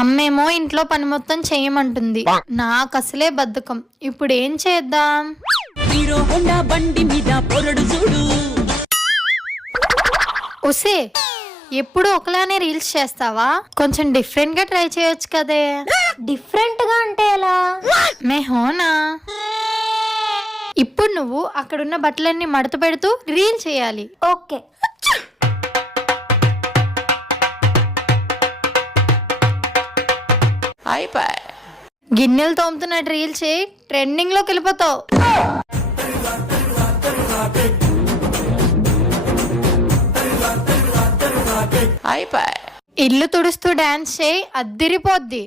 అమ్మేమో ఇంట్లో పని మొత్తం చేయమంటుంది, నాకు అసలే బద్ధకం. ఇప్పుడు ఏం చేద్దాం? హీరో హోండా బండి మీద పొరడు చూడు. ఉసే, ఎప్పుడు ఒకలానే రీల్స్ చేస్తావా? కొంచెం డిఫరెంట్ గా ట్రై చేయొచ్చు కదే. డిఫరెంట్ గా అంటే ఎలా? మే హోనా. ఇప్పుడు నువ్వు అక్కడున్న బట్టలన్నీ మడత పెడుతూ రీల్ చేయాలి. ఓకే. గిన్నెలు తోముతున్నట్టు రీల్ చేయి, ట్రెండింగ్ లోకి వెళ్ళిపోతావు. ఇల్లు తుడుస్తూ డాన్స్ చేయి, అద్దిరిపోద్ది.